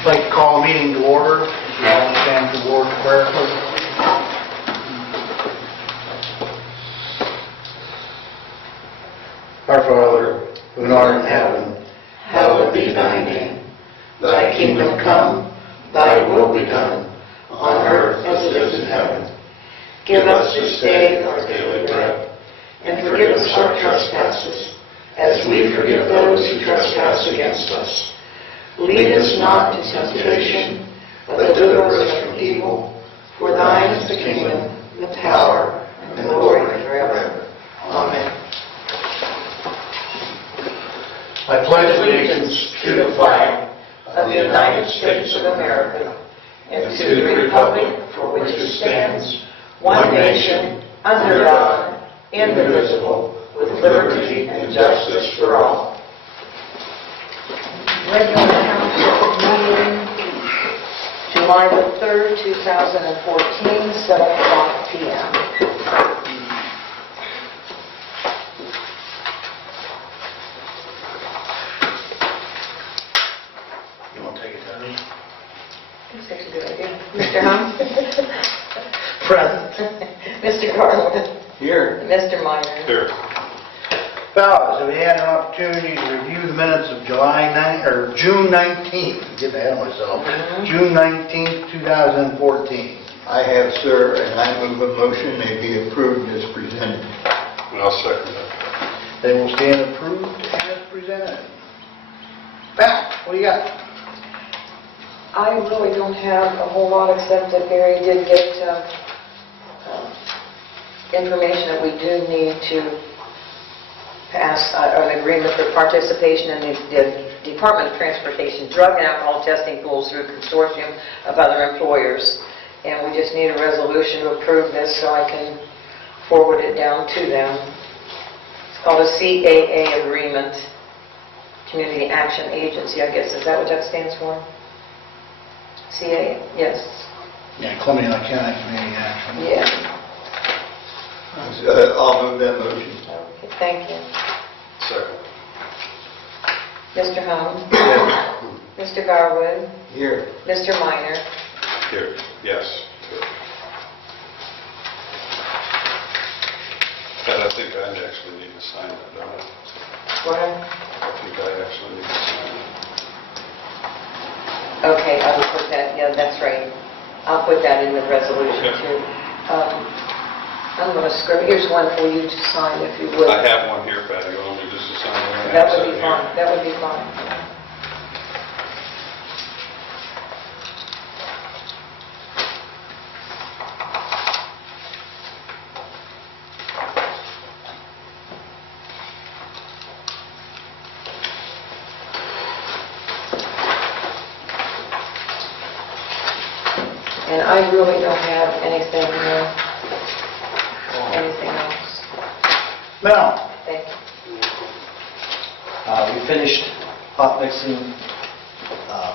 I'd like to call the meeting to order. If you all stand to Lord's Prayer, please. Our Father, who art in heaven, hallowed be thy name. Thy kingdom come, thy will be done, on earth as it is in heaven. Give us this day our daily bread, and forgive us our trespasses, as we forgive those who trespass against us. Lead us not into temptation, but deliver us from evil. For thine is the kingdom, the power, and the glory forever. Amen. I pledge allegiance to the flag of the United States of America and to the republic for which it stands, one nation, under God, indivisible, with liberty and justice for all. Regular council meeting, July the 3rd, 2014, 7:00 p.m. You want to take it, Tony? That's a good idea. Mr. Hum? Present. Mr. Garland? Here. Mr. Minor? Here. Fellas, have we had an opportunity to review the minutes of June 19th? Getting ahead of myself. June 19th, 2014. I have, sir, and I move a motion they be approved as presented. And I'll second that. They will stand approved as presented. Pat, what do you got? I really don't have a whole lot except that Barry did get information that we do need to pass an agreement for participation in the Department of Transportation drug and alcohol testing pools through a consortium of other employers. And we just need a resolution to approve this so I can forward it down to them. It's called a CAA agreement, Community Action Agency, I guess. Is that what that stands for? CAA, yes. Yeah, Columbia County Community Action. Yeah. I'll move that motion. Okay, thank you. Second. Mr. Hum? Mr. Garwood? Here. Mr. Minor? Here. Yes. Here. And I think I actually need to sign that, don't I? What? I think I actually need to sign it. Okay, I will put that, yeah, that's right. I'll put that in the resolution Okay. too. I'm going to scribble, here's one for you to sign if you would. I have one here, Patty. You want me just to sign it? That would be fine, that would be fine. And I really don't have anything else. Mel? Thank you. We finished hot mixing,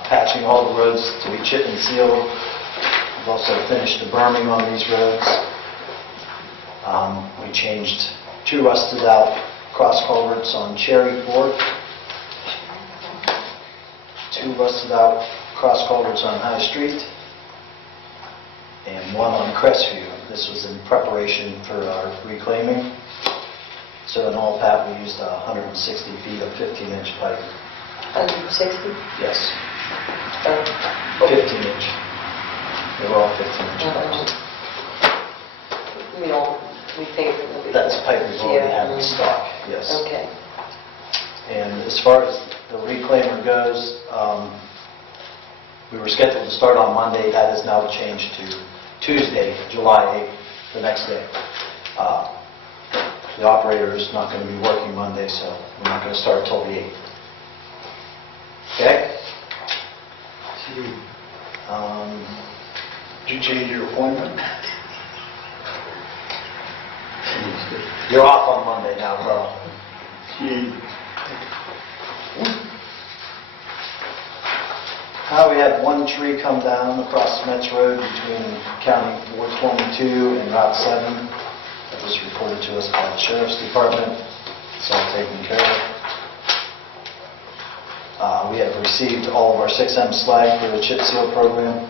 patching all the roads to be chip and sealed. We've also finished the berming on these roads. We changed 2 rusted out cross culverts on Cherry Fork, 2 rusted out cross culverts on High Street, and 1 on Crestview. This was in preparation for our reclaiming. So in all, Pat, we used 160 feet of 15-inch pipe. 160? Yes, Oh. 15-inch. They were all 15-inch pipes. We paid for them before. That's pipe we've already Yeah. had in stock, yes. Okay. And as far as the reclaimer goes, we were scheduled to start on Monday. That is now changed to Tuesday, July 8th, the next day. The operator is not going to be working Monday, so we're not going to start till the 8th. Okay? Did you change your appointment? You're off on Monday now, Carl. We had 1 tree come down across Metz Road between County 422 and Route 7. That was reported to us by the Sheriff's Department. It's all taken care of. We have received all of our 6M slag for the chip seal program.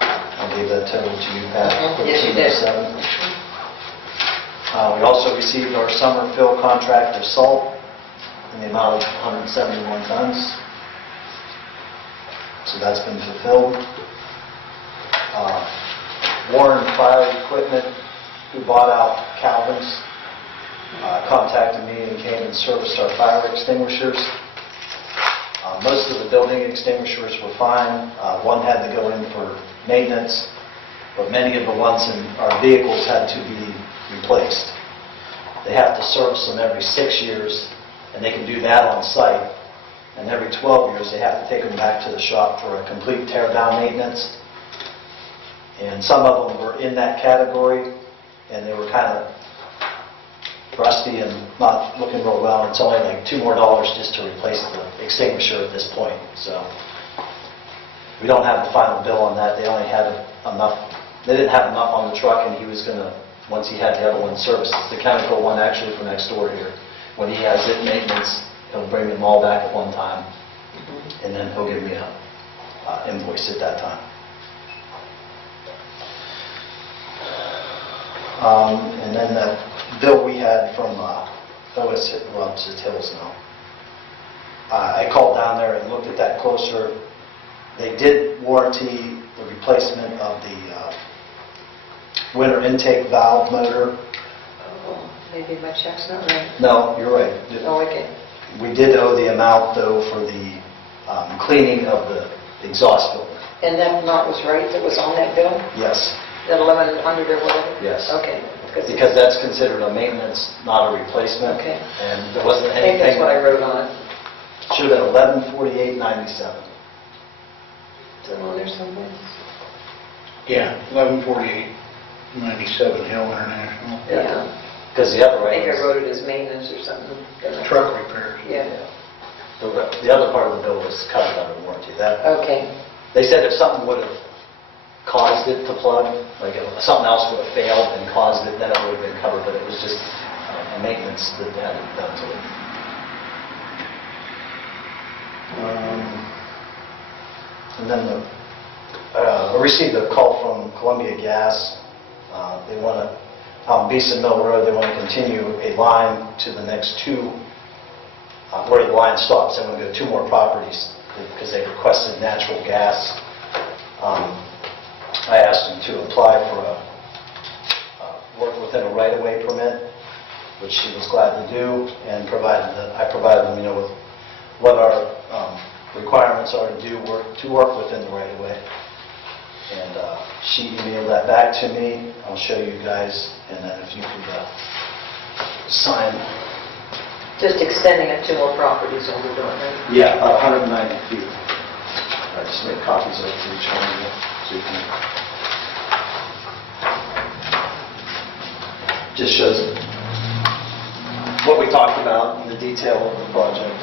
I gave that total to you, Pat. Yes, you did. 1307. We also received our summer fill contract for salt in the amount of 171 tons. So that's been fulfilled. Warren Fire Equipment, who bought out Calvin's, contacted me and came and serviced our fire extinguishers. Most of the building extinguishers were fine. One had to go in for maintenance, but many of the ones in our vehicles had to be replaced. They have to service them every 6 years, and they can do that on site. And every 12 years, they have to take them back to the shop for a complete tear-down maintenance. And some of them were in that category, and they were kind of rusty and not looking real well. And it's only like $2 more just to replace the extinguisher at this point. So we don't have the final bill on that. They only had enough. They didn't have enough on the truck, and he was going to, once he had the other one serviced, it's the chemical one actually from next door here. When he has it maintenance, he'll bring them all back at one time, and then he'll give me a invoice at that time. And then the bill we had from Hills now. I called down there and looked at that closer. They did warranty the replacement of the winter intake valve motor. Oh, maybe my check's not right. No, you're right. Oh, okay. We did owe the amount, though, for the cleaning of the exhaust filter. And that amount was right, that was on that bill? Yes, That 1,100 or whatever? yes. Okay. Because that's considered a maintenance, not a replacement. Okay. And there wasn't I think that's anything. what I wrote on it. Should have been 1148.97. Is it on there somewhere? Yeah, 1148.97 Hill International. Yeah. Because the other I think I rate wrote it as maintenance or something. Truck repairs. Yeah. the other part of the bill was covered under warranty. That Okay. They said if something would have caused it to plug, like if something else would have failed and caused it, then it would have been covered, but it was just a maintenance that had to be done to it. And then I received a call from Columbia Gas. They want to, on Beeson Mill Road, they want to continue a line to the next two, where the line stops. They want to go 2 more properties because they requested natural gas. I asked them to apply for a work within a right-of-way permit, which she was glad to do, and I provided them, with what our requirements are to work within the right-of-way. And she emailed that back to me. I'll show you guys, and then if you could sign. Just extending it 2 more properties on the door, right? Yeah, 190 feet. I just made copies of it for each one of you, so you can. Just shows what we talked about in the detail of the project.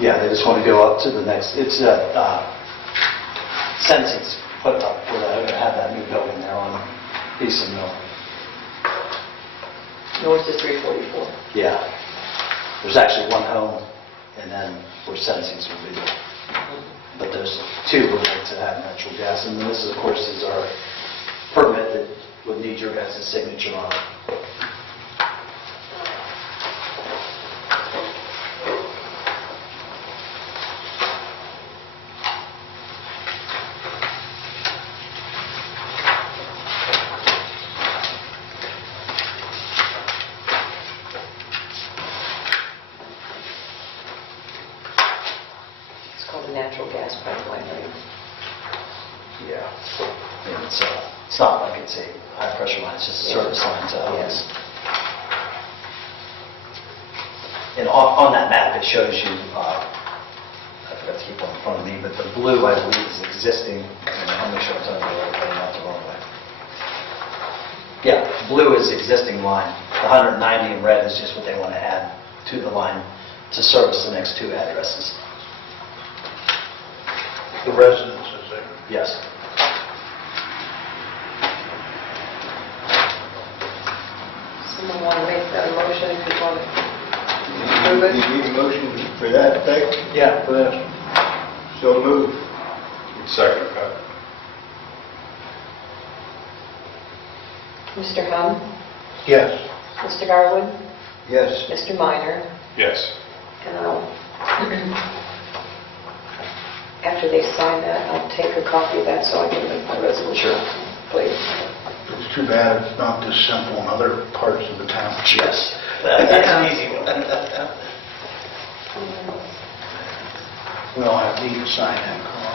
Yeah, they just want to go up to the next, it's Sensing's put it up where they're going to have that new building there on Beeson Mill. North to 344. Yeah. There's actually 1 home, and then where Sensing's will be there. But there's 2 would like to have natural gas, and then this, of course, is our permit that would need your guys' signature on it. It's called a natural gas pipeline, right? Yeah. And it's not like it's a high-pressure line, it's just a service line to us. And on that map, it shows you, I forgot to keep one in front of me, but the blue, I believe, is existing. I'll make sure I'm telling you the right way, not the wrong way. Yeah, blue is existing line. The 190 in red is just what they want to add to the line to service the next 2 addresses. The residences there. Yes. Someone want to make that a motion if you want to? You need a motion for that effect? Yeah, for this. So move. Second, Pat. Mr. Hum? Yes. Mr. Garwood? Yes. Mr. Minor? Yes. And I'll, after they sign that, I'll take a copy of that so I can make my resolution. Please. It's too bad it's not this simple in other parts of the town. Yes. That's an easy one. We all have need to sign that, come on.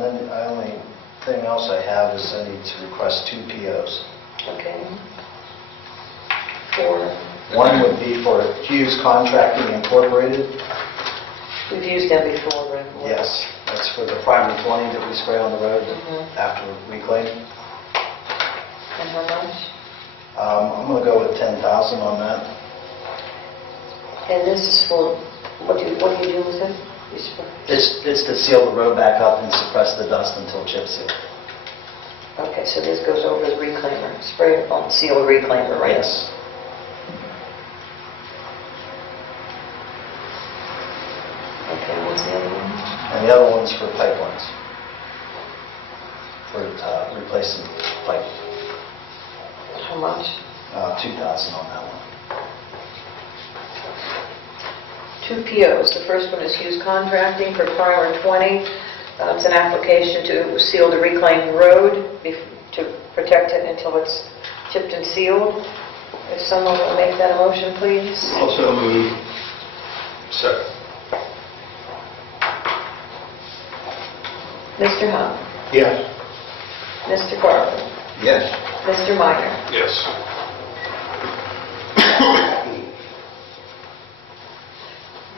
Then the only thing else I have is I need to request 2 POs. Okay. For, One would be for Hughes Contracting Incorporated. we've used them before, right? Yes, that's for the primer 20 that we spray on the road Mhm. after reclaim. And how much? I'm going to go with 10,000 on that. And this is for, what do you do with it? You spray- It's to seal the road back up and suppress the dust until chip seal. Okay, so this goes over as reclaimer, spray it on, seal reclaimer, right? Yes. Okay, what's the other one? And the other one's for pipelines. For replacing pipe. How much? 2,000 on that one. 2 POs. The first one is Hughes Contracting for primer 20. It's an application to seal the reclaimed road to protect it until it's chipped and sealed. If someone will make that a motion, please. Also move. Second. Mr. Hunt. Yes. Mr. Garland. Yes. Mr. Minor. Yes.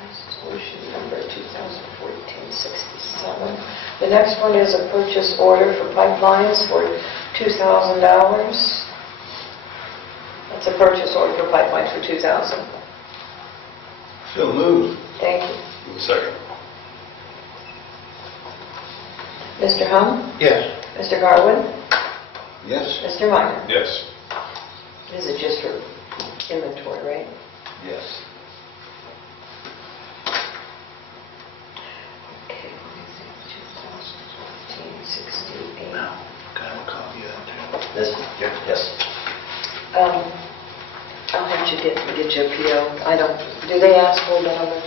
Resolution number 2014-67. The next one is a purchase order for pipelines for $2,000. That's a purchase order for pipelines for $2,000. So move. Thank you. Second. Mr. Hum? Yes. Mr. Garwood? Yes. Mr. Minor? Yes. This is just for inventory, right? Yes. Okay, 2014-68. Now, can I have a copy of that too? This, yes. I'll have to get your PO. I don't, do they ask for the numbers?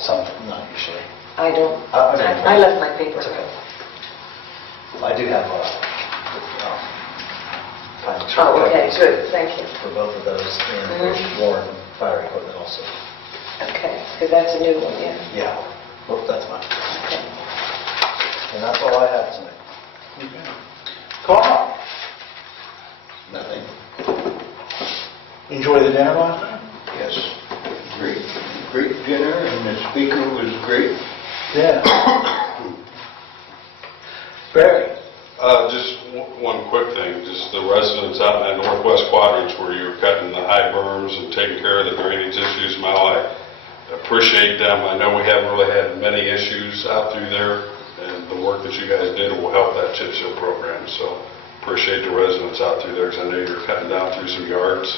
Some, not usually. I don't. Okay. I left my paper. It's okay. I do have Oh, okay, good, thank you. for both of those and Mhm. for Warren Fire Equipment also. Okay, because that's a new one, yeah. Yeah, well, that's mine. Okay. And that's all I have tonight. Carl, Nothing. enjoy the dinner last night? Yes. Great dinner, and the speaker was great. Yeah. Barry? Just one quick thing, just the residents out in the northwest quadrants where you're cutting the high berms and taking care of the drainage issues, Mel, I appreciate them. I know we haven't really had many issues out through there, and the work that you guys did will help that chip seal program. So appreciate the residents out through there, because I know you're cutting down through some yards.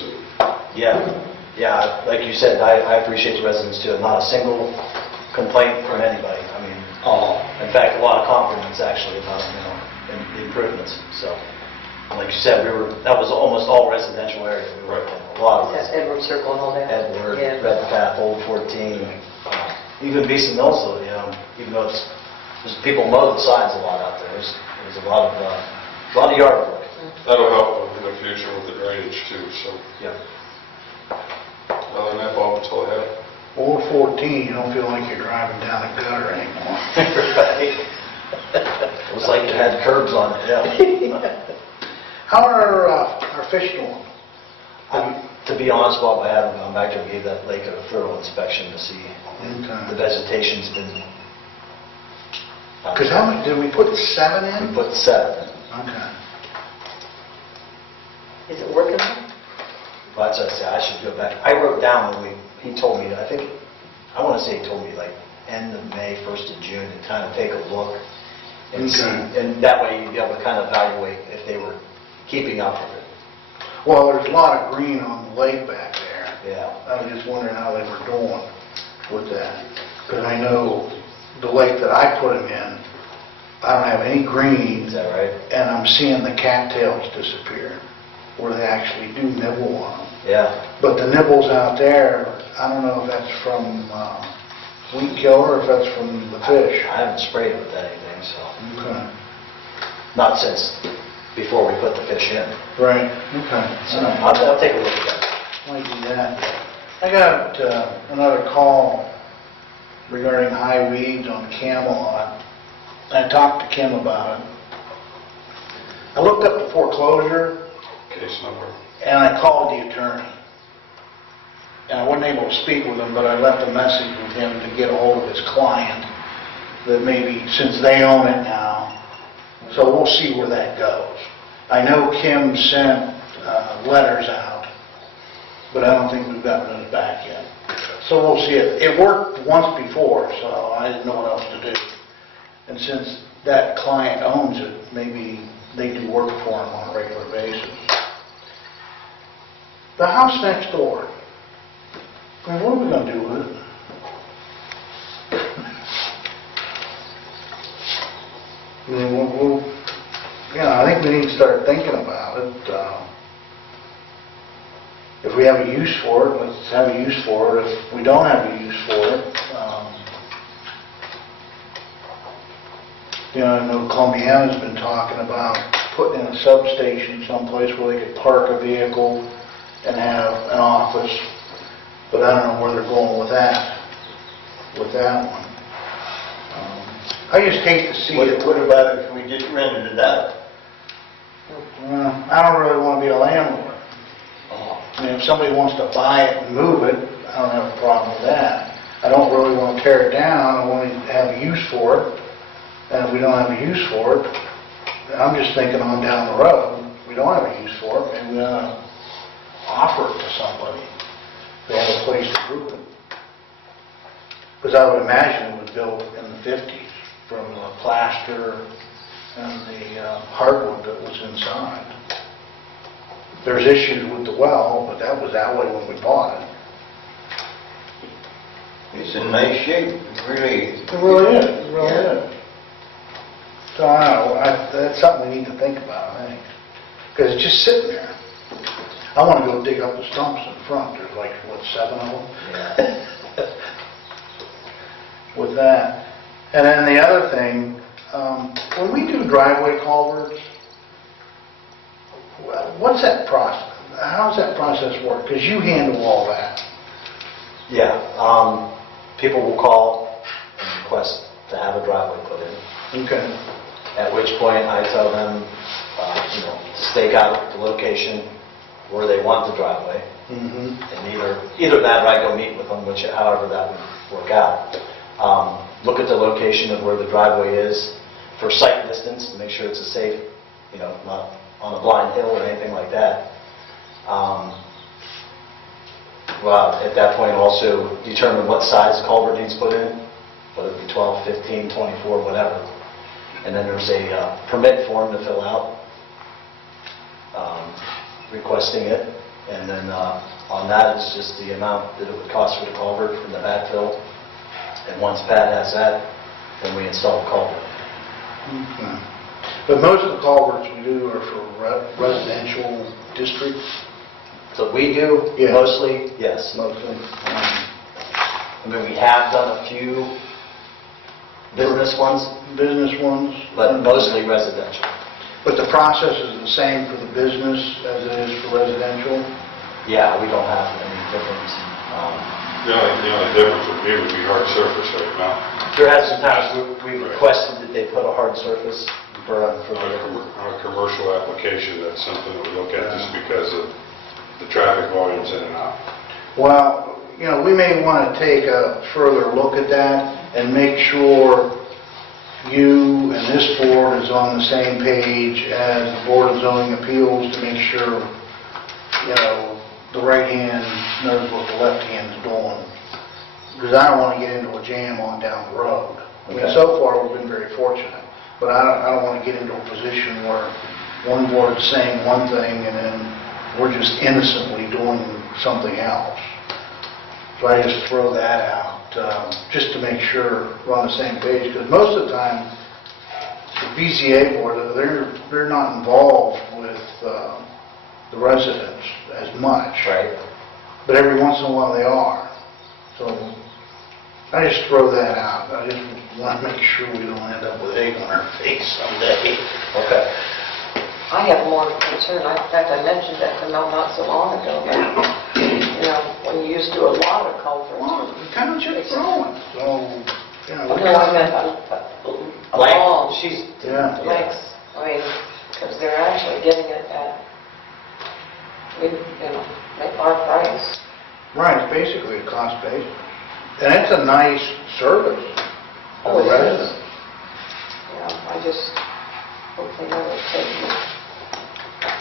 Yeah, like you said, I appreciate the residents too. Not a single complaint from anybody. I mean, in fact, a lot of compliments actually about, the improvements. So, like you said, that was almost all residential area we worked in. A lot of That's Edward Circle and all that? Edward, Yeah. Red Path, Old 14, even Beeson Mills, even though there's people mow the signs a lot out there. There's a lot of yard work. that'll help in the future with the drainage too, so. Yeah. Other than that, Bob, that's all I have. Or 14, you don't feel like you're driving down a gutter anymore. Right. It was like it had curbs on it, yeah. How are our fish doing? To be honest, Bob, I haven't gone back to give that lake a thorough inspection to see. The vegetation's been... Because how many, did we put 7 in? We put 7 in. Okay. Is it working? But as I say, I should go back. I wrote down when he told me, I want to say he told me like end of May, 1st of June, to kind of take a look and see. Okay. And that way you'd be able to kind of evaluate if they were keeping up with it. Well, there's a lot of green on the lake back there. Yeah. I was just wondering how they were doing with that. Because I know the lake that I put them in, I don't have any green, Is that right? and I'm seeing the cattails disappear, where they actually do nibble on them. Yeah. But the nibbles out there, I don't know if that's from weed killer or if that's from the fish. I haven't sprayed with anything, so. Okay. Not since before we put the fish in. Right, okay. So I'll take a look at that. Might do that. I got another call regarding high weeds on Camelot. I talked to Kim about it. I looked up the foreclosure Case number. and I called the attorney. And I wasn't able to speak with him, but I left a message with him to get a hold of his client, that maybe, since they own it now, so we'll see where that goes. I know Kim sent letters out, but I don't think we've gotten those back yet. So we'll see it. It worked once before, so I didn't know what else to do. And since that client owns it, maybe they do work for him on a regular basis. The house next door, I mean, what are we going to do with it? I mean, I think we need to start thinking about it. If we have a use for it, let's have a use for it. If we don't have a use for it, I know Columbiana's been talking about putting in a substation someplace where they could park a vehicle and have an office, but I don't know where they're going with that one. I just hate to see it. What about if we just rented it out? I don't really want to be a landlord. I mean, if somebody wants to buy it and move it, I don't have a problem with that. I don't really want to tear it down. I want to have a use for it. And if we don't have a use for it, I'm just thinking on down the road, we don't have a use for it, maybe we ought to offer it to somebody. They have a place to group it. Because I would imagine it was built in the 50s from the plaster and the hardwood that was inside. There's issues with the well, but that was that way when we bought it. It's in nice shape, it really is. It really is, it really is. So I don't know, that's something we need to think about, I think. Because it's just sitting there. I want to go dig up the stumps in front, there's like, what, 7 of them? Yeah. With that. And then the other thing, when we do driveway culverts, what's that process? How does that process work? Because you handle all that. Yeah. People will call and request to have a driveway put in. Okay. At which point I tell them, to stake out the location where they want the driveway. Mm-hmm. And either that or I go meet with them, however that would work out. Look at the location of where the driveway is for sight distance to make sure it's a safe, not on a blind hill or anything like that. Well, at that point also determine what size culvert needs put in, whether it be 12, 15, 24, whatever. And then there's a permit form to fill out, requesting it. And then on that is just the amount that it would cost for the culvert from the backfill. And once Pat has that, then we install the culvert. Okay. But most of the culverts we do are for residential districts? So we do, Yeah. mostly, yes. Mostly. I mean, we have done a few business ones, Business ones? but mostly residential. But the process is the same for the business as it is for residential? Yeah, we don't have any difference. The only difference would be hard surface right now. There has been times we requested that they put a hard surface for On a commercial application, that's something that we look at just because of the traffic volumes in and out. Well, we may want to take a further look at that and make sure you and this board is on the same page as the Board of Zoning Appeals to make sure, the right hand knows what the left hand's doing. Because I don't want to get into a jam on down the road. I mean, Okay. so far, we've been very fortunate, but I don't want to get into a position where one board's saying one thing and then we're just innocently doing something else. So I just throw that out, just to make sure we're on the same page, because most of the time, the BZA board, they're not involved with the residents as much. Right. But every once in a while they are. So I just throw that out. I just want to make sure we don't end up with egg on our face someday. Okay. I have more concern, in fact, I mentioned that to Mel not so long ago, but, when you used to do a lot of culverts. Well, the township's growing, so, No, I meant along yeah. lengths, because they're actually getting it at, our price. Right, it's basically a cost basis. And it's a nice service Oh, for it is. residents. Yeah, I just hope they never take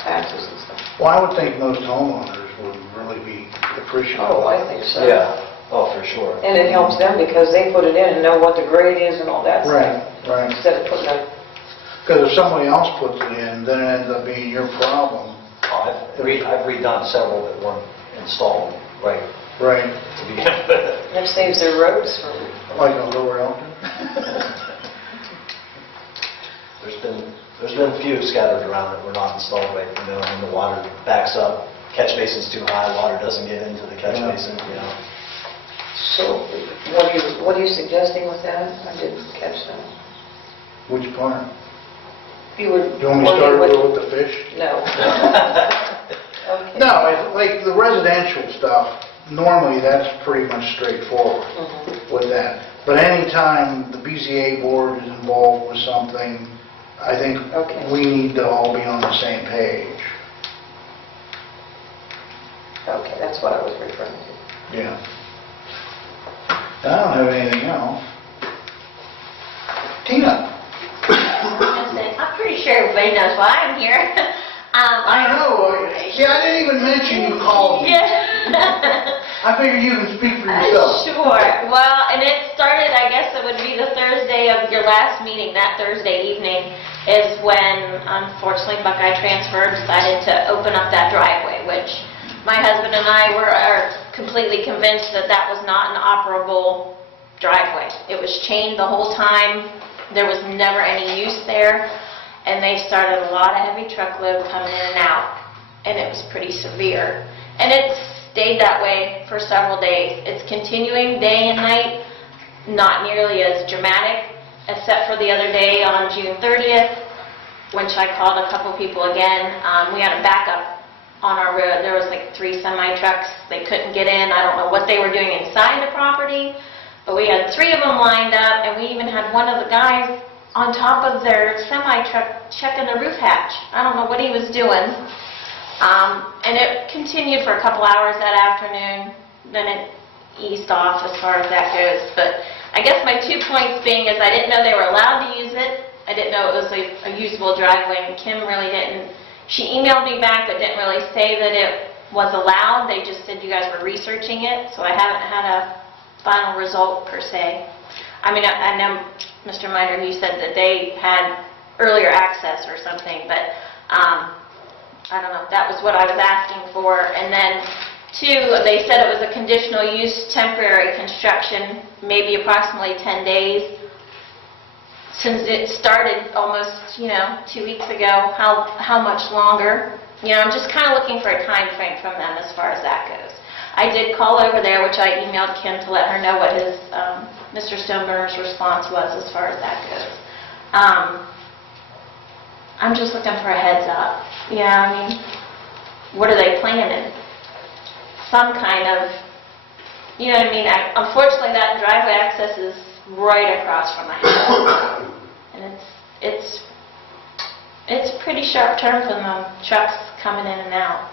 taxes and stuff. Well, I would think most homeowners would really be appreciative. Oh, I think so. Yeah, oh, for sure. And it helps them because they put it in and know what the grade is and all that Right, stuff. right. Instead of putting a, Because if somebody else puts it in, then it ends up being your problem. I've redone several that weren't installed right Right. to begin with. that saves their roads from, Like on Lower Elton. There's been a few scattered around that were not installed right, and the water backs up, catch basin's too high, water doesn't get into the catch Yeah. basin, so what are you suggesting with that? I didn't catch that. Which part? You would. Do you want me to start with the fish? No. Okay. No, like the residential stuff, normally that's pretty much straightforward Mhm. with that. But anytime the BZA board is involved with something, I think Okay. we need to all be on the same page. Okay, that's what I was referring to. Yeah. I don't have anything else. Tina? I'm pretty sure everybody knows why I'm here. I know. See, I didn't even mention you called me. Yeah. I figured you can speak for yourself. Sure. Well, and it started, I guess it would be the Thursday of your last meeting, that Thursday evening, is when, unfortunately, Buckeye Transfer decided to open up that driveway, which my husband and I are completely convinced that that was not an operable driveway. It was chained the whole time. There was never any use there. And they started a lot of heavy truckload coming in and out. And it was pretty severe. And it stayed that way for several days. It's continuing day and night, not nearly as dramatic, except for the other day on June 30th, which I called a couple people again. We had a backup on our road. There was like 3 semi-trucks. They couldn't get in. I don't know what they were doing inside the property, but we had 3 of them lined up, and we even had one of the guys on top of their semi-truck checking the roof hatch. I don't know what he was doing. And it continued for a couple hours that afternoon. Then it eased off as far as that goes. But I guess my 2 points being is I didn't know they were allowed to use it. I didn't know it was a usable driveway, and Kim really didn't. She emailed me back but didn't really say that it was allowed. They just said you guys were researching it, so I haven't had a final result per se. I mean, I know, Mr. Miner, you said that they had earlier access or something, but I don't know, that was what I was asking for. And then, 2, they said it was a conditional use, temporary construction, maybe approximately 10 days. Since it started almost, 2 weeks ago, how much longer? I'm just kind of looking for a time frame from them as far as that goes. I did call over there, which I emailed Kim to let her know what his, Mr. Stoneburner's response was as far as that goes. I'm just looking for a heads up. Yeah, I mean, what are they planning? Some kind of, you know what I mean? Unfortunately, that driveway access is right across from my house. And it's a pretty sharp turn for the trucks coming in and out.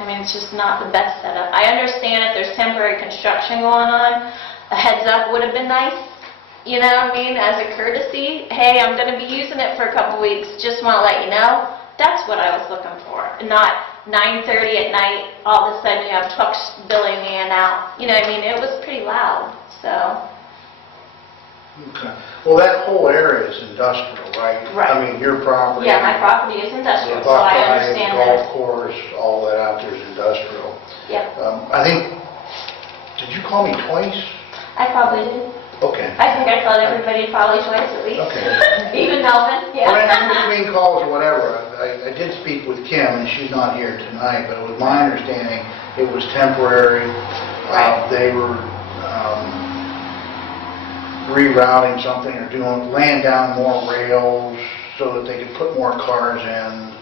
I mean, it's just not the best setup. I understand if there's temporary construction going on, a heads up would have been nice. You know what I mean? As a courtesy, hey, I'm going to be using it for a couple weeks. Just want to let you know. That's what I was looking for. Not 9:30 at night, all of a sudden you have trucks billing in and out. You know what I mean? It was pretty loud, so. Okay. Well, that whole area is industrial, right? Right. I mean, your property. Yeah, my property is industrial, The so I Buckeye, understand golf that. course, all that out there is industrial. Yep, I think, did you call me twice? I probably did. Okay. I think I called everybody probably twice at least. Okay. Even Melvin, Well, in yeah. between calls or whatever, I did speak with Kim, and she's not here tonight, but it was my understanding it was temporary. Right. They were rerouting something or laying down more rails so that they could put more cars in.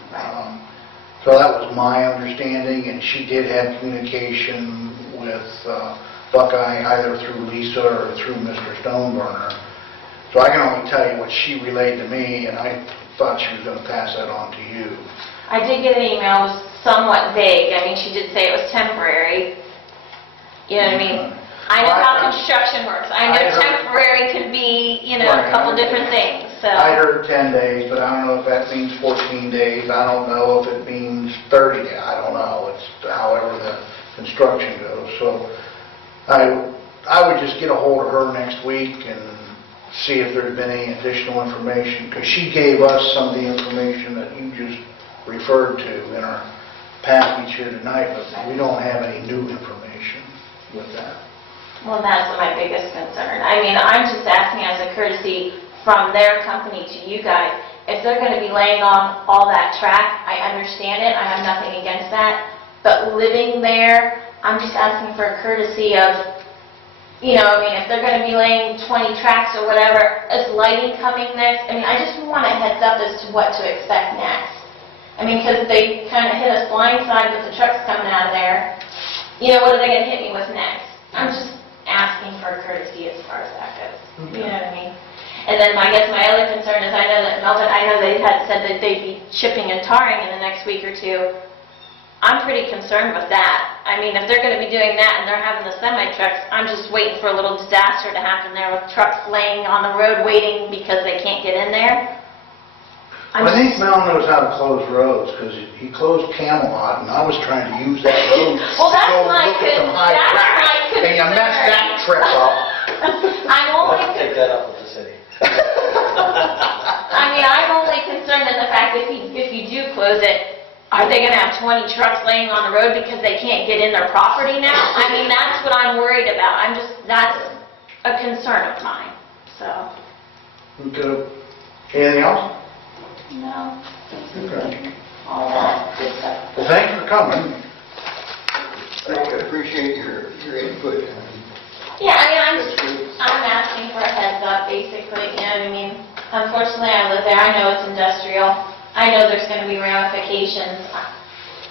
So that was my understanding, and she did have communication with Buckeye either through Lisa or through Mr. Stoneburner. So I can only tell you what she relayed to me, and I thought she was going to pass that on to you. I did get an email, it was somewhat vague. I mean, she did say it was temporary. You know what I mean? I know how construction works. I know temporary could be, you know, a couple different things, so. I heard 10 days, but I don't know if that means 14 days. I don't know if it means 30 days. I don't know. It's however the construction goes. So I would just get a hold of her next week and see if there had been any additional information, because she gave us some of the information that you just referred to in our package here tonight, but we don't have any new information with that. Well, that's my biggest concern. I mean, I'm just asking as a courtesy from their company to you guys, if they're going to be laying on all that track, I understand it, I have nothing against that, but living there, I'm just asking for a courtesy of, you know, I mean, if they're going to be laying 20 tracks or whatever, is lighting coming next? I mean, I just want a heads up as to what to expect next. I mean, because they kind of hit us blindside with the trucks coming out of there. You know, what are they going to hit me with next? I'm just asking for a courtesy as far as that goes. You know what I mean? And then I guess my other concern is I know that Melvin, I know they had said that they'd be chipping and tarring in the next week or two. I'm pretty concerned with that. I mean, if they're going to be doing that and they're having the semi-trucks, I'm just waiting for a little disaster to happen there with trucks laying on the road waiting because they can't get in there. I think Mel knows how to close roads, because he closed Camelot, and I was trying to use that road. Well, that's to go my look at some high traffic, concern. and you messed that trip up. I'm We'll only, have to take that up with the city. I mean, I'm only concerned in the fact that if you do close it, are they going to have 20 trucks laying on the road because they can't get in their property now? I mean, that's what I'm worried about. That's a concern of mine, so. Okay. Anything else? No, Okay. all that good stuff. Well, thanks for coming. I appreciate your input. Yeah, I mean, I'm asking for a heads up, basically, you know what I mean? Unfortunately, I live there, I know it's industrial, I know there's going to be ramifications.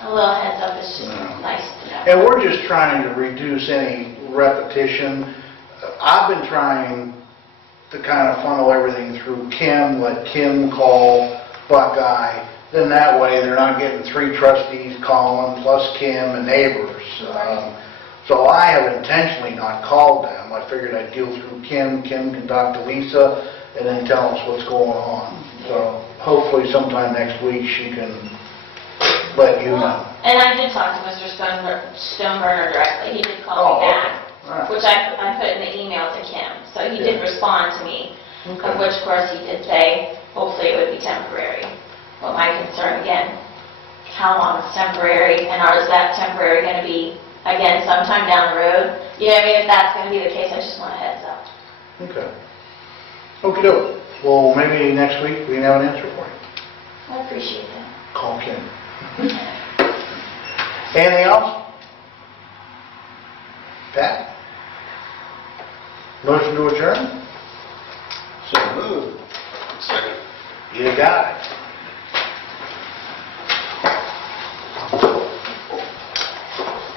A little heads up is just nice to know. And we're just trying to reduce any repetition. I've been trying to kind of funnel everything through Kim, let Kim call Buckeye, then that way they're not getting 3 trustees calling, plus Kim and neighbors. So I have intentionally not called them. I figured I'd deal through Kim. Kim can talk to Lisa and then tell us what's going on. So hopefully sometime next week she can let you know. And I did talk to Mr. Stoneburner directly, he did call me back, Right. which I put in the email to Kim, so he did Yeah. respond to me, Okay. of which, of course, he did say, hopefully it would be temporary. But my concern, again, how long is temporary, and is that temporary going to be, again, sometime down the road? You know what I mean? If that's going to be the case, I just want a heads up. Okay. Okey-doke. Well, maybe next week we can have an answer for you. I appreciate that. Call Kim. Anything else? Pat? Motion to adjourn? So moved. Second. You got it.